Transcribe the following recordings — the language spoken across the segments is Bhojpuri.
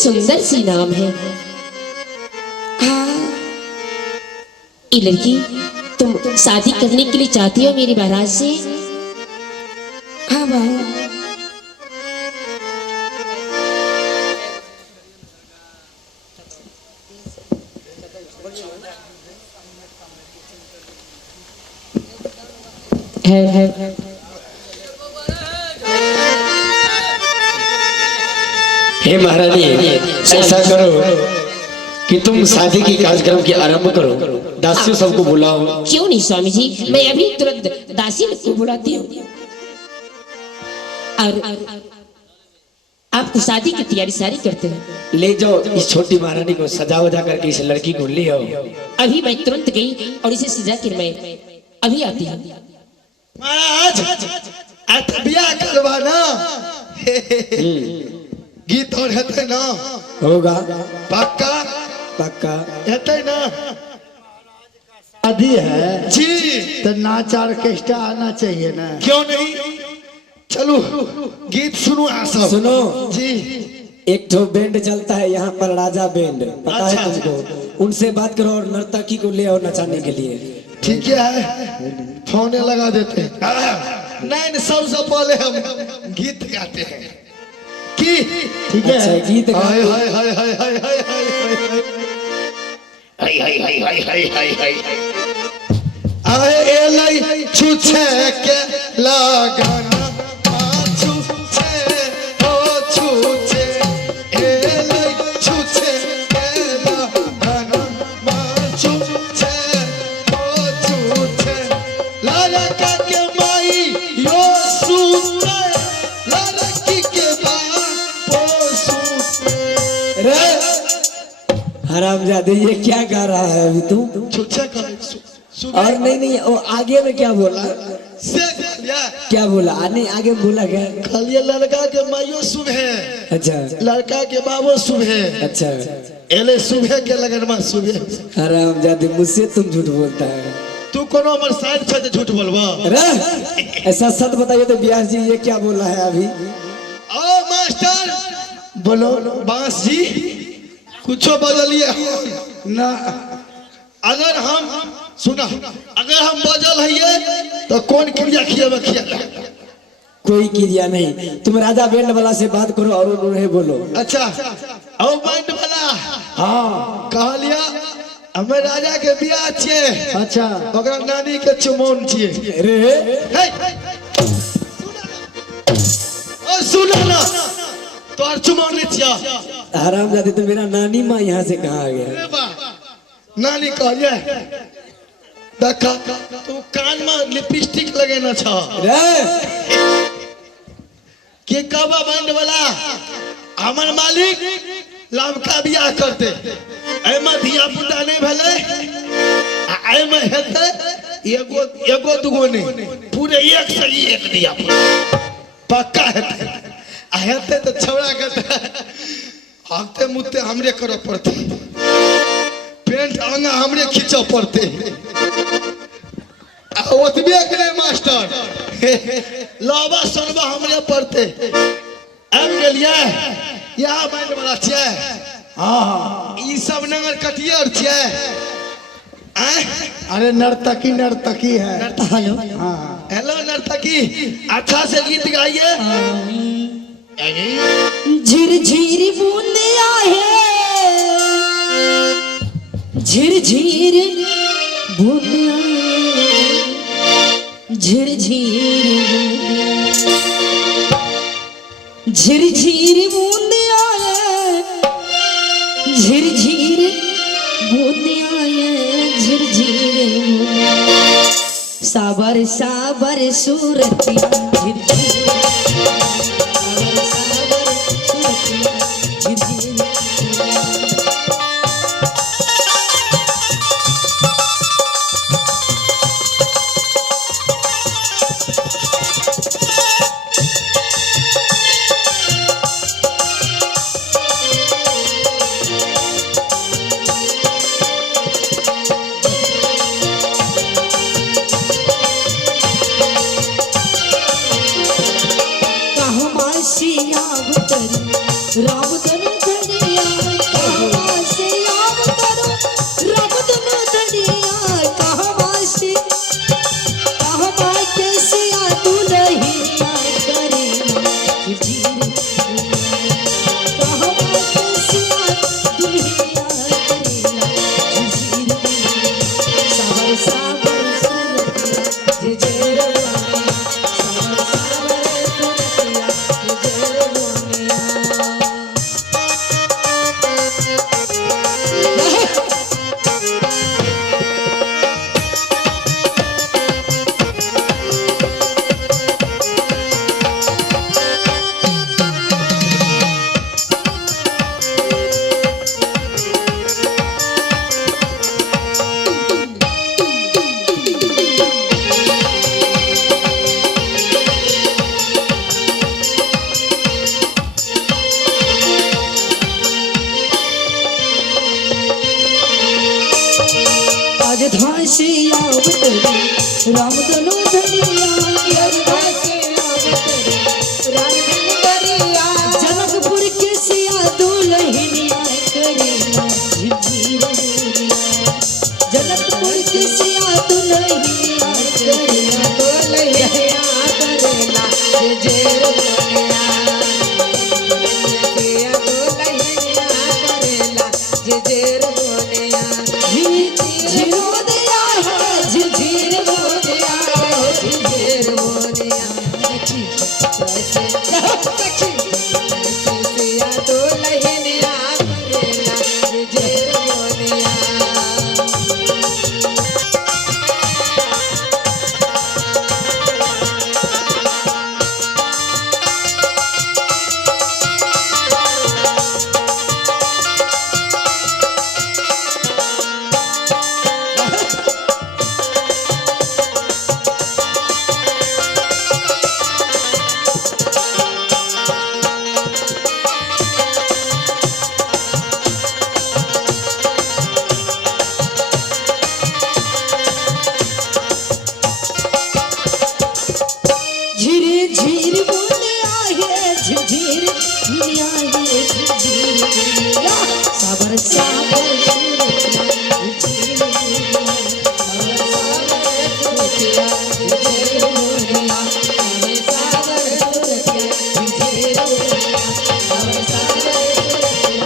सुंदर सी नाम है। हाँ, ये लड़की तुम शादी करने के लिए चाहती हो मेरी महाराज से? हाँ वाह, है। हे महारानी, ऐसा करो कि तुम शादी की कार्यक्रम की आरंभ करो, दासियों सबको बुलाओ। क्यों नहीं स्वामी जी, मैं अभी तुरंत दासी को बुलाती हूँ। और आप तो शादी की तैयारी सारी करते हैं। ले जाओ इस छोटी महारानी को, सजा वजा करके इस लड़की को ले आओ। अभी मैं तुरंत गई और इसे सजा कर मैं अभी आती हूँ। महाराज बियाह करवाना गीत और हेते ना होगा पक्का पक्का हेते ना। शादी है जी तो नाच ऑर्केस्ट्रा आना चाहिए ना। क्यों नहीं, चलो गीत सुनो सब। सुनो जी, एक ठो बैंड चलता है यहाँ पर, राजा बैंड, पता अच्छा, है तुमको? उनसे बात करो और नर्तकी को ले आओ नचाने के लिए। ठीक है, फोन लगा देते हैं। नहीं, सबसे पहले हम गीत गाते हैं कि ठीक है। अच्छा, गीत हाय गाओ। हाय हाय हाय हाय हाय हाय हाय हाय हाय हाय हाय हाय हाय हाय आए एलै छुछे के लगाना छुछे ओ छुछे एलै छुछे के लगाना छुछे ओ छुछे लड़का के माई यो सुते लड़की के बाप ओ सुते। रे हरामजादे, ये क्या गा रहा है अभी तुम? छुछे का और नहीं, वो आगे में क्या बोला? से क्या बोला? नहीं, आगे में बोला क्या? खाली लड़का के माइयो शुभ है, अच्छा लड़का के बाबो शुभ है, अच्छा। एले शुभ है के लगनमा शुभ है। हरामजादे, मुझसे तुम झूठ बोलता है। तू कोनो हमर साइड से झूठ बोलबा? अरे ऐसा सच बताइए तो व्यास जी ये क्या बोला है अभी? ओ मास्टर बोलो बांस जी, कुछो बदलिए ना। अगर हम सुना, अगर हम बजल है तो कौन क्रिया खियाबे खिया? कोई क्रिया नहीं, तुम राजा बैंड वाला से बात करो और उन्हें बोलो। अच्छा, ओ माइंड वाला हाँ कहलिया हमें राजा के बियाह छिए, अच्छा ओकरा नानी के चुमौन छिए। अरे हे, ओ सुना ना, तोर चुमौन नहीं छिया। हरामजादे, तो मेरा नानी माँ यहाँ से कहाँ आ गया? अरे बा, नानी कहलिए देखा तू कान में लिपस्टिक लगेना छ के कबा बैंड वाला हमर मालिक लड़का बियाह करते, एमे धिया पुता नहीं भेले, एमे हेते एगो एगो दुगो नहीं, पूरे एक से एक धिया पुता पक्का हेते। आ हेते तो छौड़ा के हफ्ते मुत्ते हमरे करो पड़ते, पेंट आंगा हमरे खींचो पड़ते। ओतबे करे मास्टर लावा सनबा हमरे पड़ते। अब गेलिए यहाँ बैंड वाला छिए, हाँ ई सब नगर कटियर छिए। अरे नर्तकी नर्तकी है। हेलो, हाँ हेलो नर्तकी, अच्छा से गीत गाइए। झिरझिर बूंदे आहे, झिरझिर बूंदे आहे, झिरझिर बूंदे आहे, झिरझिर बूंदे आहे, झिरझिर बूंदे आहे। साबर साबर सूरतिया झिरझिर, साबर साबर सूरतिया झिरझिर। राम धनु धरिया आज धासी आवतरी राम धनु धनिया जनकपुर के सिया दुल्हनिया करेला झिझिर बोलिया जनकपुर के सिया दुल्हनिया करेला झिझिर बोलिया झिझिर बोलिया झिझिर बोलिया झिझिर बोलिया झिझिर बोलिया सिया दुल्हनिया करेला झिझिर बोलिया झिरे झिर बोलिया है झिझिर बोलिया है झिझिर बोलिया साबर साबर सूरतिया झिझिर बोलिया साबर साबर सूरतिया झिझिर बोलिया साबर साबर सूरतिया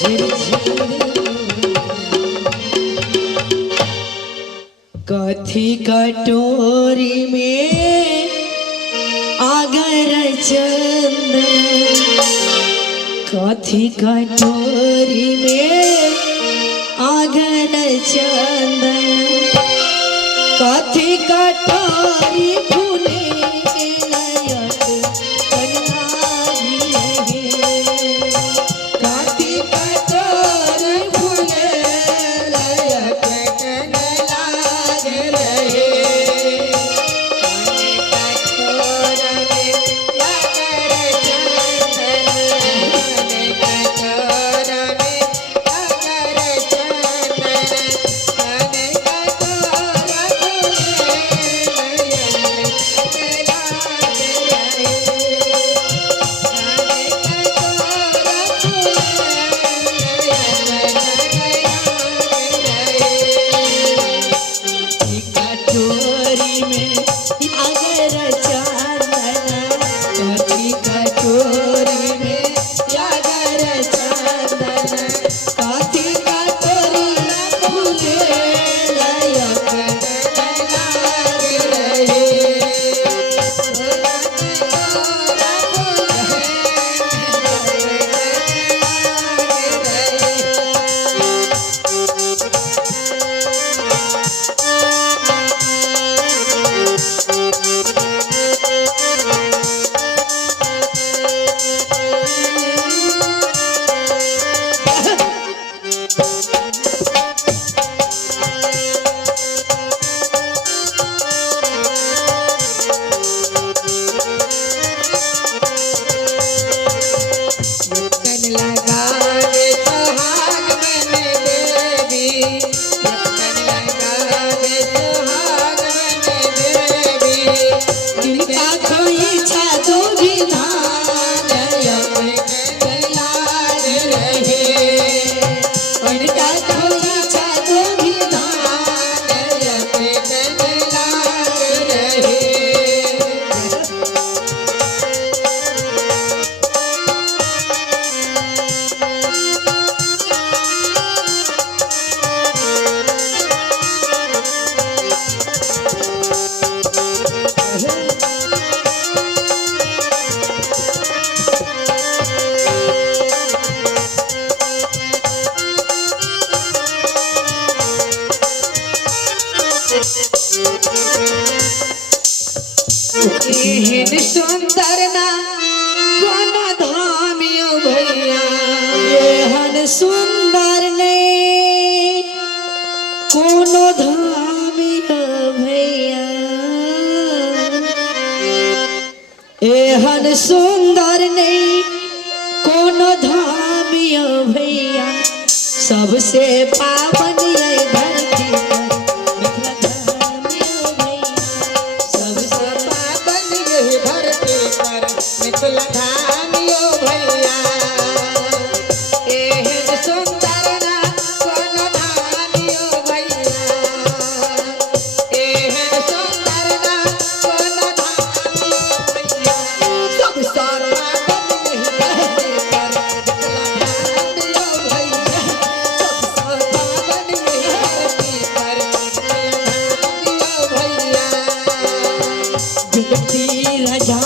झिझिर कथी कटोरी में आगर चंदन कथी कटोरी में आगर चंदन कथी कटोरी फूले लयक कन्हारी रहे कथी कटोरी फूले लयक कोना धामियो भैया एहन सुंदर ने कोनो धामियो भैया एहन सुंदर ने कोनो धामियो भैया सबसे पावन ये धरती पर मिथिला धामियो भैया एहन सुंदर ना कोनो धामियो भैया एहन सुंदर ना कोनो धामियो भैया सबसे पावन ये धरती पर मिथिला धामियो भैया सबसे पावन ये धरती पर मिथिला धामियो भैया जगती राजा